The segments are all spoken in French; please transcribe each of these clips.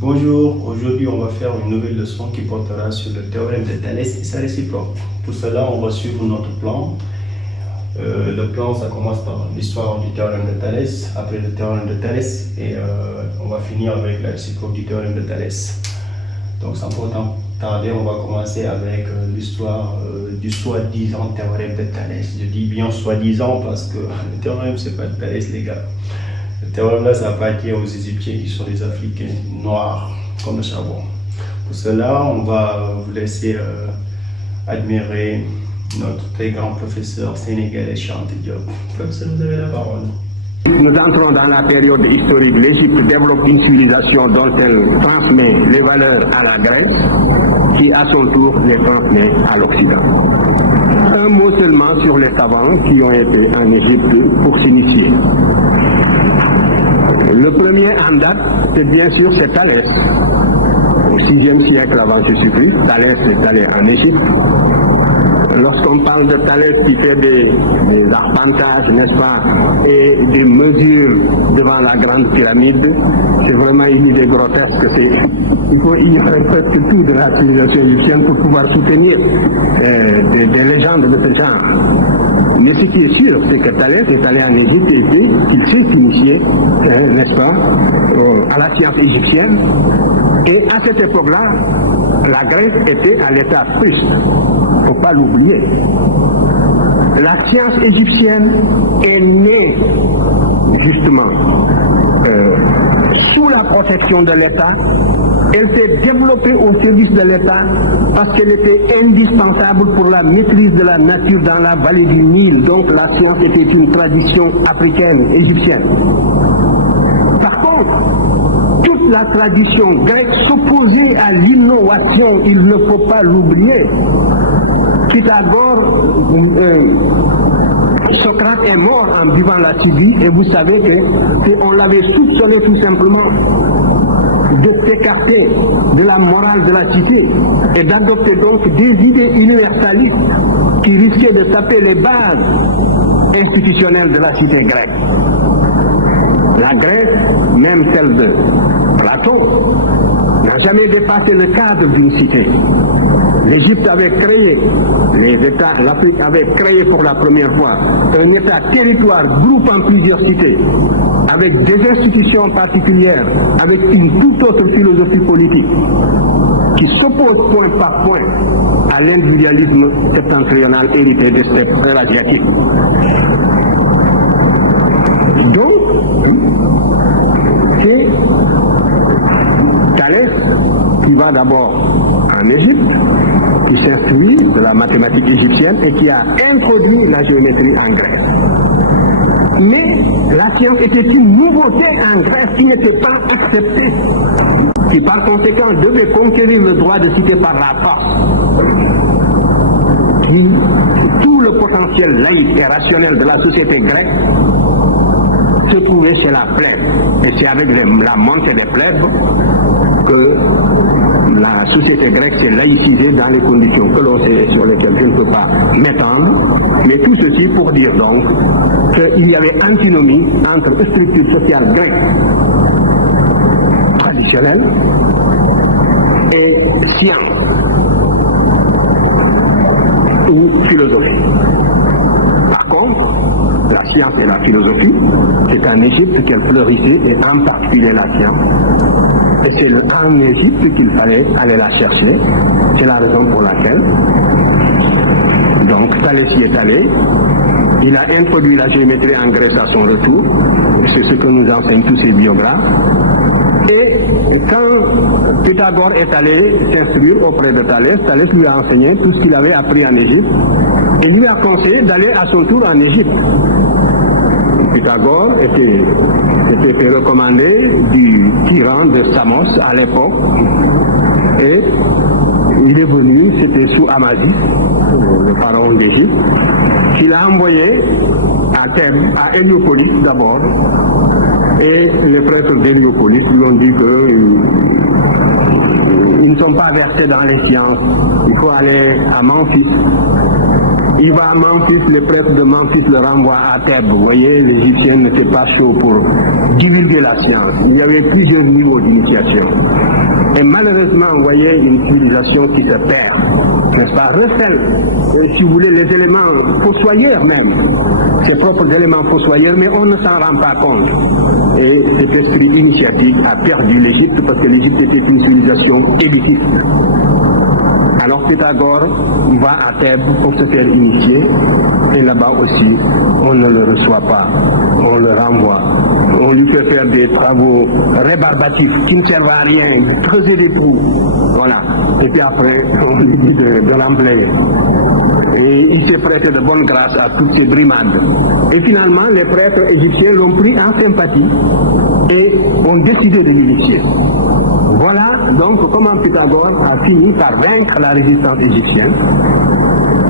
Bonjour, aujourd'hui on va faire une nouvelle leçon qui portera sur le théorème de Thalès et sa réciproque. Pour cela, on va suivre notre plan. Le plan, ça commence par l'histoire du théorème de Thalès, après le théorème de Thalès, et on va finir avec la réciproque du théorème de Thalès. Donc sans pourtant tarder, on va commencer avec l'histoire du soi-disant théorème de Thalès. Je dis bien soi-disant parce que le théorème, c'est pas de Thalès, les gars. Le théorème là, ça appartient aux Égyptiens qui sont des Africains noirs, comme le charbon. Pour cela, on va vous laisser admirer notre très grand professeur sénégalais Cheikh Diop. Professeur, vous avez la parole. Nous entrons dans la période historique. L'Égypte développe une civilisation dont elle transmet les valeurs à la Grèce, qui à son tour les transmet à l'Occident. Un mot seulement sur les savants qui ont été en Égypte pour s'initier. Le premier en date, c'est bien sûr Thalès. Au 6e siècle avant Jésus-Christ, Thalès est allé en Égypte. Lorsqu'on parle de Thalès qui fait des arpentages, n'est-ce pas, et des mesures devant la grande pyramide, c'est vraiment une idée grotesque. Il faut ignorer presque tout de la civilisation égyptienne pour pouvoir soutenir des légendes de ce genre. Mais ce qui est sûr, c'est que Thalès est allé en Égypte et qu'il s'est initié, n'est-ce pas, à la science égyptienne. Et à cette époque-là, la Grèce était à l'état fruste. Il ne faut pas l'oublier. La science égyptienne est née justement sous la protection de l'État. Elle s'est développée au service de l'État parce qu'elle était indispensable pour la maîtrise de la nature dans la vallée du Nil. Donc la science était une tradition africaine, égyptienne. Par contre, toute la tradition grecque s'opposait à l'innovation, il ne faut pas l'oublier. Pythagore, Socrate est mort en buvant la civie, et vous savez qu'on l'avait soupçonné tout simplement de s'écarter de la morale de la cité et d'adopter donc des idées universalistes qui risquaient de taper les bases institutionnelles de la cité grecque. La Grèce, même celle de Platon, n'a jamais dépassé le cadre d'une cité. L'Égypte avait créé, l'Afrique avait créé pour la première fois un État territoire groupant plusieurs cités, avec des institutions particulières, avec une toute autre philosophie politique, qui s'oppose point par point à l'individualisme septentrional hérité de cette pré-asiatique. Donc, c'est Thalès qui va d'abord en Égypte, qui s'instruit de la mathématique égyptienne et qui a introduit la géométrie en Grèce. Mais la science était une nouveauté en Grèce qui n'était pas acceptée, qui par conséquent devait conquérir le droit de citer par la force. Tout le potentiel laïque et rationnel de la société grecque se trouvait chez la plèbe. Et c'est avec la montée des plèbes que la société grecque s'est laïcisée dans les conditions que l'on sait, sur lesquelles je ne peux pas m'étendre. Mais tout ceci pour dire donc qu'il y avait antinomie entre structure sociale grecque traditionnelle et science ou philosophie. Par contre, la science et la philosophie, c'est en Égypte qu'elle fleurissait, et en particulier la science. Et c'est en Égypte qu'il fallait aller la chercher. C'est la raison pour laquelle, donc, Thalès y est allé. Il a introduit la géométrie en Grèce à son retour. C'est ce que nous enseignent tous ses biographes. Et quand Pythagore est allé s'instruire auprès de Thalès, Thalès lui a enseigné tout ce qu'il avait appris en Égypte et lui a conseillé d'aller à son tour en Égypte. Pythagore était recommandé du tyran de Samos à l'époque et il est venu, c'était sous Amasis, le pharaon d'Égypte, qu'il a envoyé à Thèbes, à Héliopolis d'abord. Et les prêtres d'Héliopolis lui ont dit qu'ils ne sont pas versés dans les sciences, il faut aller à Memphis Il va à Memphis, le prêtre de Memphis le renvoie à Thèbes. Vous voyez, l'Égyptien n'était pas chaud pour divulguer la science. Il y avait plusieurs niveaux d'initiation. Et malheureusement, vous voyez, une civilisation qui se perd, n'est-ce pas, recèle, si vous voulez, les éléments fossoyeurs même, ses propres éléments fossoyeurs, mais on ne s'en rend pas compte. Et cet esprit initiatique a perdu l'Égypte parce que l'Égypte était une civilisation élitiste. Alors Pythagore va à Thèbes pour se faire initier, et là-bas aussi, on ne le reçoit pas, on le renvoie. On lui fait faire des travaux rébarbatifs qui ne servent à rien, creuser des trous, voilà. Et puis après, on lui dit de remplir. Et il s'est prêté de bonne grâce à toutes ces brimades. Et finalement, les prêtres égyptiens l'ont pris en sympathie et ont décidé de l'initier. Voilà donc comment Pythagore a fini par vaincre la résistance égyptienne.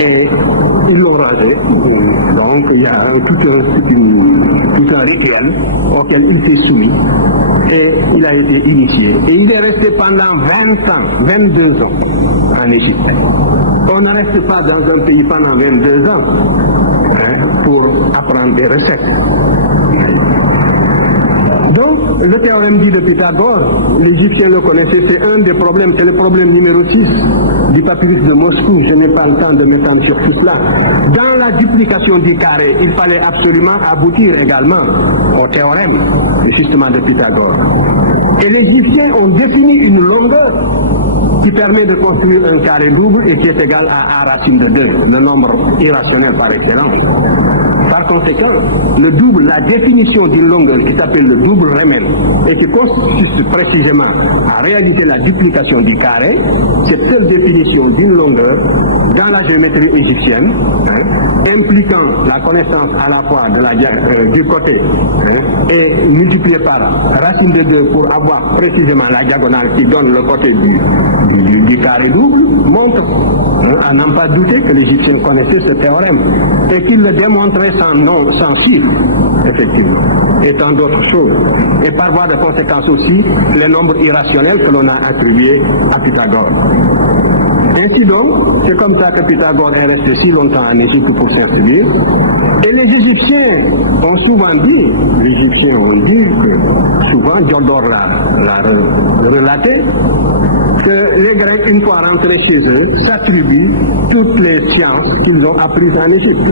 Et ils l'ont rasé. Donc il y a tout un requiem auquel il s'est soumis. Et il a été initié. Et il est resté pendant 20 ans, 22 ans en Égypte. On ne reste pas dans un pays pendant 22 ans pour apprendre des recettes. Donc, le théorème dit de Pythagore, l'Égyptien le connaissait, c'est un des problèmes, c'est le problème numéro 6 du papyrus de Moscou. Je n'ai pas le temps de m'étendre sur tout cela. Dans la duplication du carré, il fallait absolument aboutir également au théorème, justement, de Pythagore. Et les Égyptiens ont défini une longueur qui permet de construire un carré double et qui est égal à A racine de 2, le nombre irrationnel par excellence. Par conséquent, le double, la définition d'une longueur qui s'appelle le double Remel et qui consiste précisément à réaliser la duplication du carré, cette seule définition d'une longueur dans la géométrie égyptienne, impliquant la connaissance à la fois de du côté et multiplié par racine de 2 pour avoir précisément la diagonale qui donne le côté du carré double, montre à n'en pas douter que l'Égyptien connaissait ce théorème et qu'il le démontrait sans chiffres, effectivement, et tant d'autres choses. Et par voie de conséquence aussi, les nombres irrationnels que l'on a attribués à Pythagore. Ainsi donc, c'est comme ça que Pythagore est resté si longtemps en Égypte pour s'instruire. Et les Égyptiens ont souvent dit, souvent Diodore l'a relaté, que les Grecs, une fois rentrés chez eux, s'attribuent toutes les sciences qu'ils ont apprises en Égypte.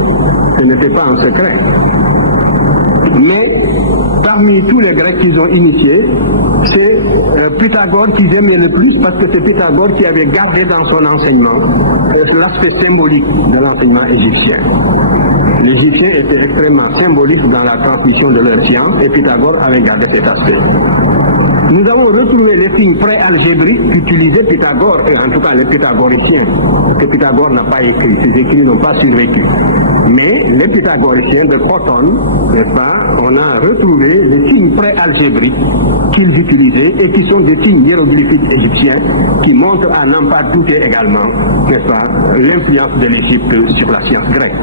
Ce n'était pas un secret. Mais parmi tous les Grecs qu'ils ont initiés, c'est Pythagore qu'ils aimaient le plus parce que c'est Pythagore qui avait gardé dans son enseignement l'aspect symbolique de l'enseignement égyptien. Les Égyptiens étaient extrêmement symboliques dans la transmission de leur science et Pythagore avait gardé cet aspect. Nous avons retrouvé les signes pré-algébriques qu'utilisait Pythagore, et en tout cas les pythagoriciens, que Pythagore n'a pas écrit, ses écrits n'ont pas survécu. Mais les pythagoriciens de Croton, n'est-ce pas, on a retrouvé les signes pré-algébriques qu'ils utilisaient et qui sont des signes hiéroglyphiques égyptiens qui montrent à n'en pas douter également, n'est-ce pas, l'influence de l'Égypte sur la science grecque.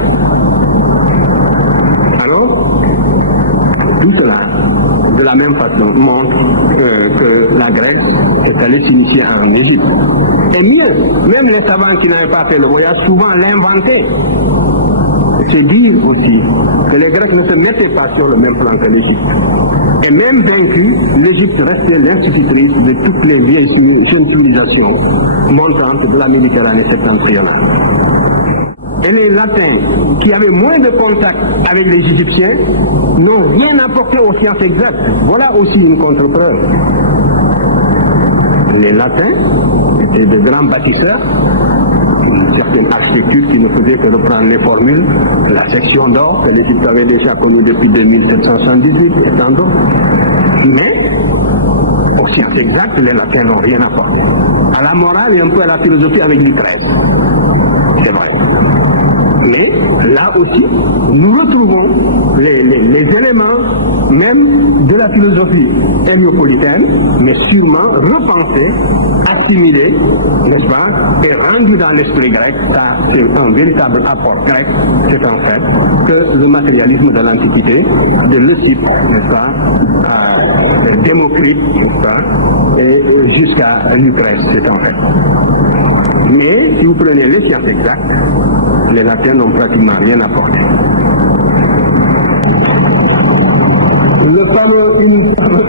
Alors, tout cela, de la même façon, montre que la Grèce est allée s'initier en Égypte. Et mieux, même les savants qui n'avaient pas fait le voyage, souvent l'inventaient. C'est dire aussi que les Grecs ne se mettaient pas sur le même plan que l'Égypte. Et même vaincu, l'Égypte restait l'institutrice de toutes les vieilles jeunes civilisations montantes de la Méditerranée septentrionale. Et les Latins, qui avaient moins de contact avec les Égyptiens, n'ont rien apporté aux sciences exactes. Voilà aussi une contre-preuve. Les Latins étaient de grands bâtisseurs, une certaine architecture qui ne faisait que reprendre les formules, la section d'or que l'Égypte avait déjà connue depuis 2778 et tant d'autres. Mais aux sciences exactes, les Latins n'ont rien apporté. À la morale et un peu à la philosophie avec Lucrèce. C'est vrai. Mais là aussi, nous retrouvons les éléments même de la philosophie héliopolitaine, mais sûrement repensés, assimilés, n'est-ce pas, et rendus dans l'esprit grec. Ça, c'est un véritable apport grec, c'est en fait que le matérialisme de l'Antiquité, de Leucippe, n'est-ce pas, à Démocrite, n'est-ce pas, et jusqu'à Lucrèce, c'est en fait. Mais si vous prenez les sciences exactes, les athées n'ont pratiquement rien apporté.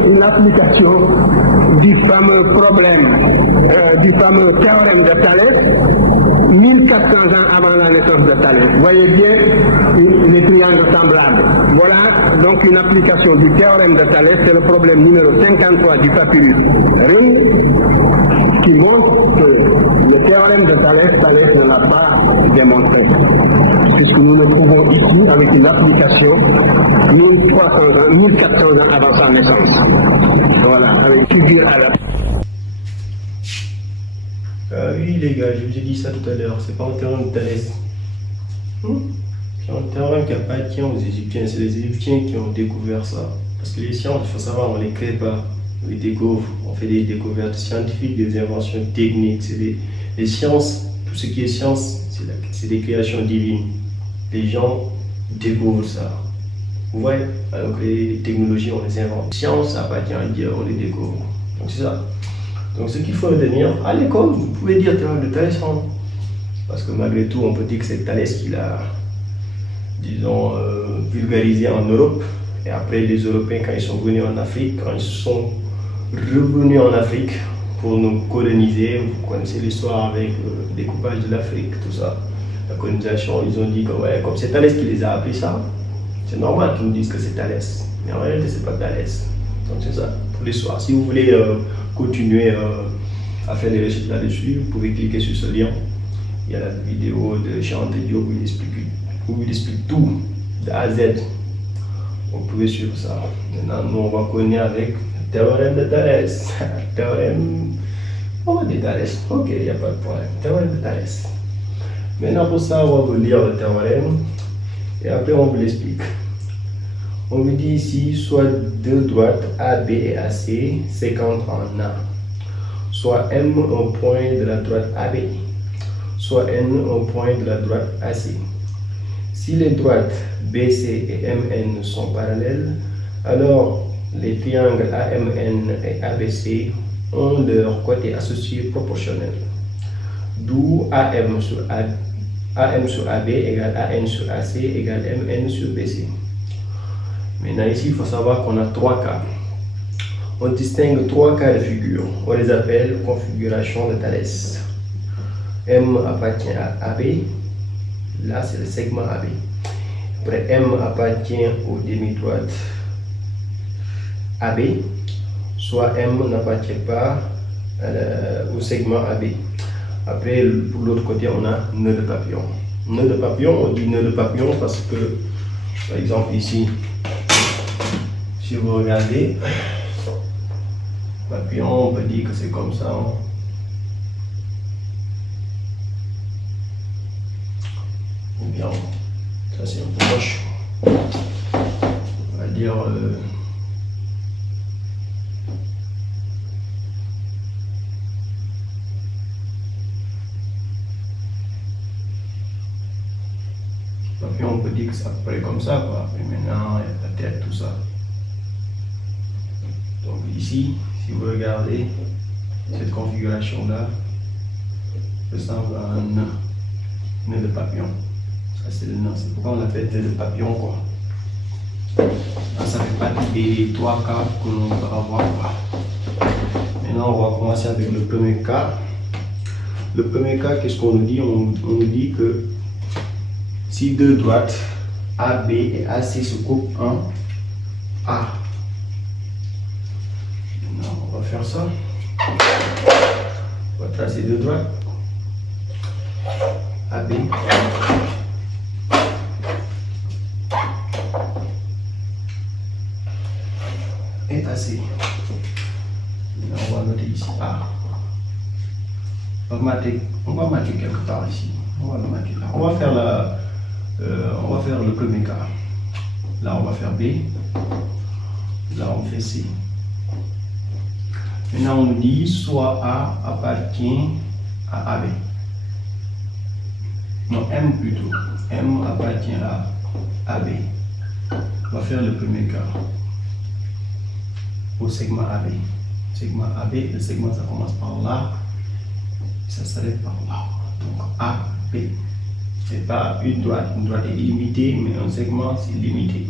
Une application du fameux problème, du fameux théorème de Thalès, 1400 ans avant la naissance de Thalès. Vous voyez bien les triangles semblables. Voilà donc une application du théorème de Thalès, c'est le problème numéro 53 du papyrus Ring, qui montre que le théorème de Thalès ne l'a pas démontré. Puisque nous le trouvons ici avec une application 1400 ans avant sa naissance. Voilà, avec figure à la... Oui les gars, je vous ai dit ça tout à l'heure, c'est pas un théorème de Thalès. C'est un théorème qui appartient aux Égyptiens, c'est les Égyptiens qui ont découvert ça. Parce que les sciences, il faut savoir, on ne les crée pas, on les découvre, on fait des découvertes scientifiques, des inventions techniques. C'est les sciences, tout ce qui est science, c'est des créations divines. Les gens découvrent ça. Vous voyez, alors que les technologies, on les invente. Les sciences, ça appartient à Dieu, on les découvre. Donc c'est ça. Donc ce qu'il faut retenir, à l'école, vous pouvez dire théorème de Thalès, parce que malgré tout, on peut dire que c'est Thalès qui l'a, disons, vulgarisé en Europe. Et après, les Européens, quand ils sont venus en Afrique, quand ils sont revenus en Afrique pour nous coloniser, vous connaissez l'histoire avec le découpage de l'Afrique, tout ça, la colonisation, ils ont dit que ouais, comme c'est Thalès qui les a appelés ça, c'est normal qu'ils nous disent que c'est Thalès. Mais en réalité, c'est pas Thalès. Donc c'est ça, pour l'histoire. Si vous voulez continuer à faire des recherches là-dessus, vous pouvez cliquer sur ce lien. Il y a la vidéo de Jean Diop où il explique tout, de A à Z. Vous pouvez suivre ça. Maintenant, nous, on va connaître avec le théorème de Thalès. Théorème... On va dire Thalès. Ok, il n'y a pas de problème. Théorème de Thalès. Maintenant, pour ça, on va vous lire le théorème. Et après, on vous l'explique. On vous dit ici, soit deux droites AB et AC séquentes en A. Soit M un point de la droite AB. Soit N un point de la droite AC. Si les droites BC et MN sont parallèles, alors les triangles AMN et ABC ont leur côté associé proportionnel. D'où AM sur AB égale AN sur AC égale MN sur BC. Maintenant ici, il faut savoir qu'on a trois cas. On distingue trois cas de figure. On les appelle configuration de Thalès. M appartient à AB. Là, c'est le segment AB. Après, M appartient aux demi-droites AB, soit M n'appartient pas au segment AB. Après, pour l'autre côté, on a nœud de papillon. Nœud de papillon, on dit nœud de papillon parce que, par exemple, ici, si vous regardez, papillon, on peut dire que c'est comme ça. Ou bien, ça c'est un peu moche. On va dire papillon, on peut dire que c'est à peu près comme ça, quoi. Et maintenant, il y a la tête, tout ça. Donc ici, si vous regardez cette configuration-là, ressemble à un nœud de papillon. Ça c'est le nœud, c'est pourquoi on l'appelle nœud de papillon, quoi. Ça fait partie des trois cas que l'on peut avoir, quoi. Maintenant, on va commencer avec le premier cas. Le premier cas, qu'est-ce qu'on nous dit? On nous dit que si deux droites AB et AC se coupent en A. Maintenant, on va faire ça. On va tracer deux droites. AB. Et AC. Maintenant, on va noter ici A. On va marquer quelque part ici. On va le marquer là. On va faire le premier cas. Là, on va faire B. Là, on fait C. Maintenant, on nous dit soit A appartient à AB. Non, M plutôt. M appartient à AB. On va faire le premier cas. Au segment AB. Segment AB, le segment ça commence par là. ça s'arrête par là. Donc AB. C'est pas une droite est illimitée, mais un segment c'est limité.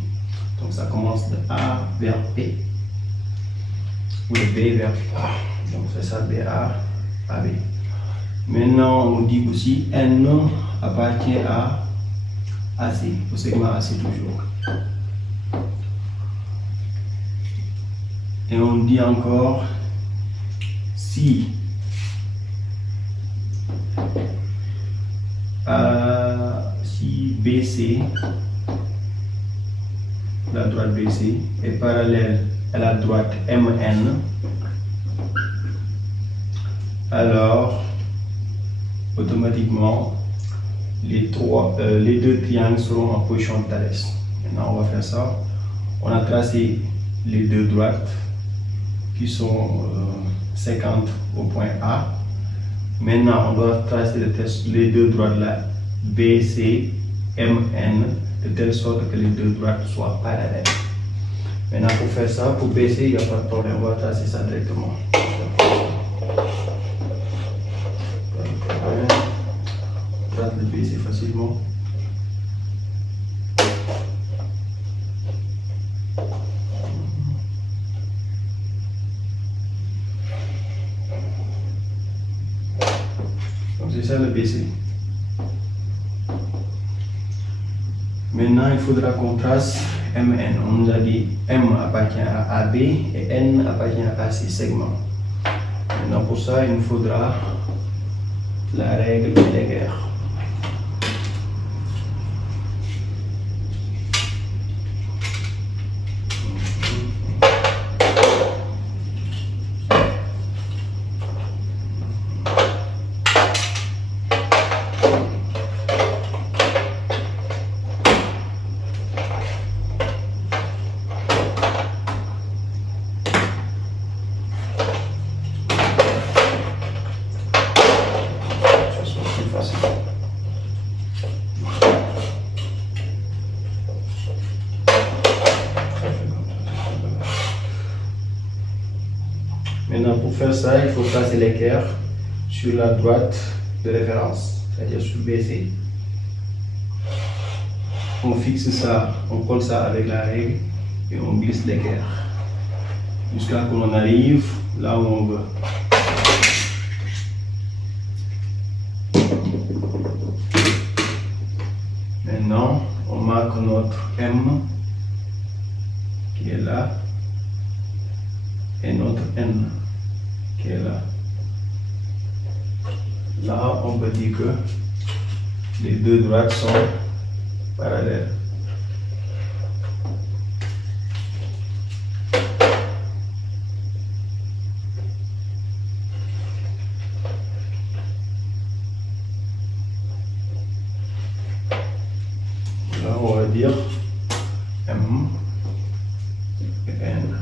Donc ça commence de A vers B. Ou de B vers A. Donc c'est ça, BA, AB. Maintenant, on dit aussi N appartient à AC, au segment AC toujours. Et on dit encore si BC, la droite BC est parallèle à la droite MN, alors automatiquement les deux triangles seront en position de Thalès. Maintenant on va faire ça. On a tracé les deux droites qui sont 50 au point A. Maintenant on doit tracer les deux droites là, BC, MN, de telle sorte que les deux droites soient parallèles. Maintenant pour faire ça, pour BC, il n'y a pas de problème, on va tracer ça directement. On trace le BC facilement. Donc c'est ça le BC. Maintenant, il faudra qu'on trace MN. On nous a dit M appartient à AB et N appartient à AC segment. Maintenant, pour ça, il nous faudra la règle de Legger. Maintenant, pour faire ça, il faut placer l'équerre sur la droite de référence, c'est-à-dire sur BC. On fixe ça, on colle ça avec la règle et on glisse l'équerre jusqu'à ce qu'on arrive là où on veut. Maintenant, on marque notre M qui est là et notre N qui est là. Là, on peut dire que les deux droites sont parallèles. Là, on va dire M et N.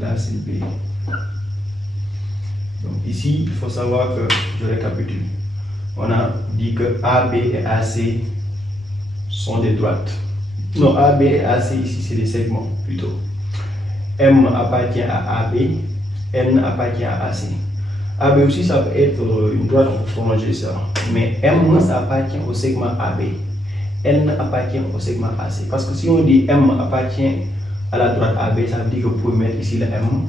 Là, c'est B. Donc ici, il faut savoir que, je récapitule, on a dit que AB et AC sont des droites. Non, AB et AC ici, c'est des segments plutôt. M appartient à AB, N appartient à AC. AB aussi, ça peut être une droite, on peut prolonger ça. Mais M, ça appartient au segment AB. N appartient au segment AC. Parce que si on dit M appartient à la droite AB, ça veut dire que vous pouvez mettre ici le M,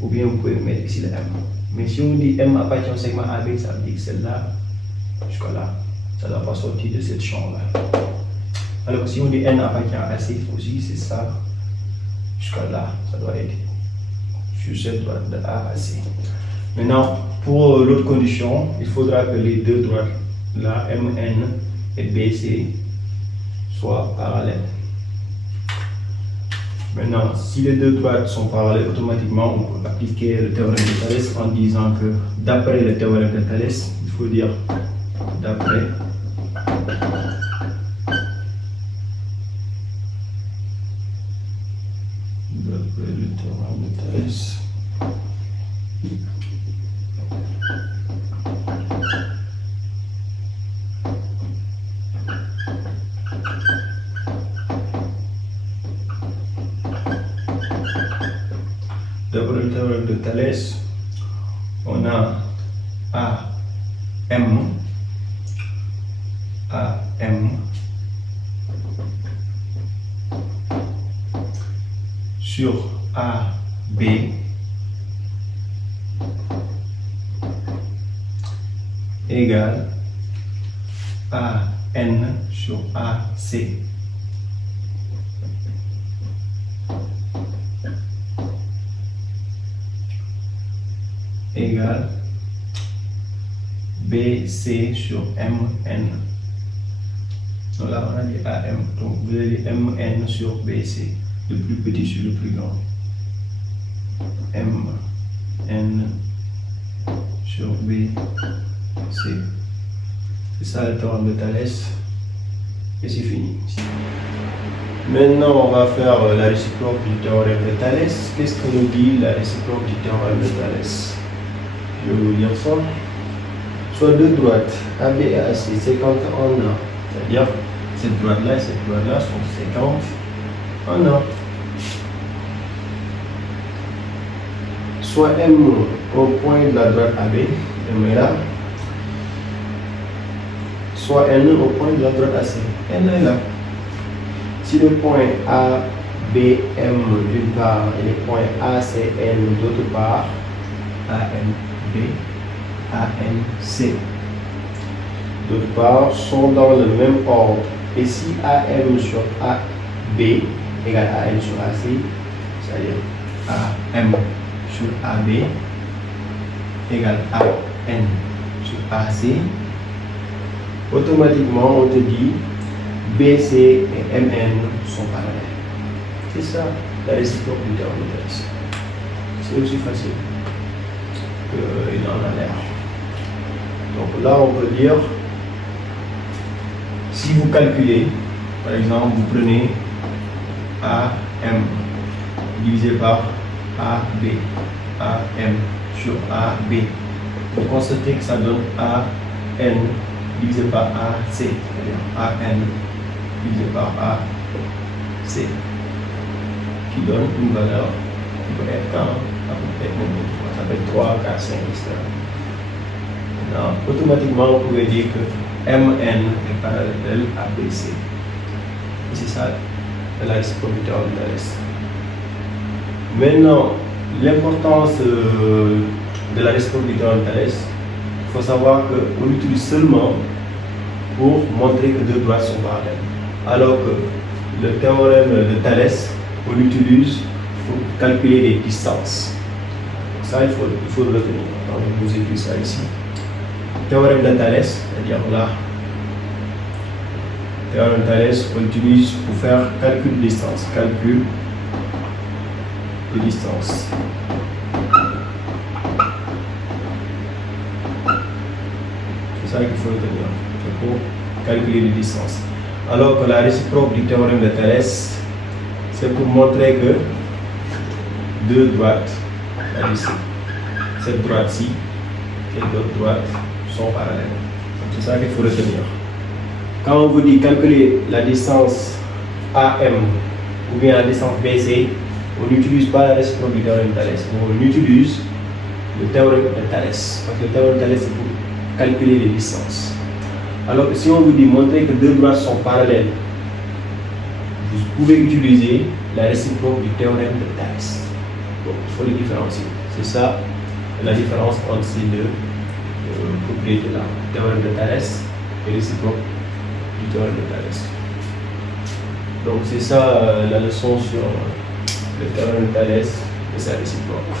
ou bien vous pouvez mettre ici le M. Mais si on dit M appartient au segment AB, ça veut dire que celle-là, jusqu'à là, ça ne doit pas sortir de cette chambre-là. Alors si on dit N appartient à AC aussi, c'est ça, jusqu'à là, ça doit être sur cette droite de A à C. Maintenant, pour l'autre condition, il faudra que les deux droites, là, MN et BC, soient parallèles. Maintenant, si les deux droites sont parallèles, automatiquement, on peut appliquer le théorème de Thalès en disant que d'après le théorème de Thalès, il faut dire d'après le théorème de Thalès. D'après le théorème de Thalès, on a AM sur AB égale AN sur AC égale BC sur MN. Donc là, on a dit AM. Donc vous avez dit MN sur BC. Le plus petit sur le plus grand. MN sur BC. C'est ça le théorème de Thalès. Et c'est fini. Maintenant, on va faire la réciproque du théorème de Thalès. Qu'est-ce que nous dit la réciproque du théorème de Thalès? Je vais vous lire ça. Soit deux droites, AB et AC, 50 en A. C'est-à-dire, cette droite-là et cette droite-là sont 50 en A. Soit M au point de la droite AB, M est là. Soit N au point de la droite AC, N est là. Si le point ABM d'une part et les points ACN d'autre part, ANB, ANC d'autre part sont dans le même ordre, et si AM sur AB égale AN sur AC, c'est-à-dire AM sur AB égale AN sur AC, automatiquement on te dit BC et MN sont parallèles. C'est ça la réciproque du théorème de Thalès. C'est aussi facile qu'il en a l'air. Donc là on peut dire, si vous calculez, par exemple vous prenez AM divisé par AB, AM sur AB, vous constatez que ça donne AN divisé par AC, c'est-à-dire AN divisé par AC, qui donne une valeur qui peut être 1, ça peut être 3, 4, 5, etc. Maintenant, automatiquement, vous pouvez dire que MN est parallèle à BC. Et c'est ça la réciproque du théorème de Thalès. Maintenant, l'importance de la réciproque du théorème de Thalès, il faut savoir qu'on l'utilise seulement pour montrer que deux droites sont parallèles. Alors que le théorème de Thalès, on l'utilise pour calculer les distances. Ça, il faut le retenir. Donc, je vous écris ça ici. Théorème de Thalès, c'est-à-dire là, théorème de Thalès, on l'utilise pour faire calcul de distance. Calcul de distance. C'est ça qu'il faut retenir. C'est pour calculer les distances. Alors que la réciproque du théorème de Thalès, c'est pour montrer que deux droites, cette droite-ci et l'autre droite, sont parallèles. C'est ça qu'il faut retenir. Quand on vous dit calculer la distance AM ou bien la distance BC, on n'utilise pas la réciproque du théorème de Thalès, on utilise le théorème de Thalès. Parce que le théorème de Thalès, c'est pour calculer les distances. Alors que si on vous dit montrer que deux droites sont parallèles, vous pouvez utiliser la réciproque du théorème de Thalès. Donc il faut les différencier. C'est ça la différence entre ces deux propriétés-là. Théorème de Thalès et réciproque du théorème de Thalès. Donc c'est ça la leçon sur le théorème de Thalès et sa réciproque.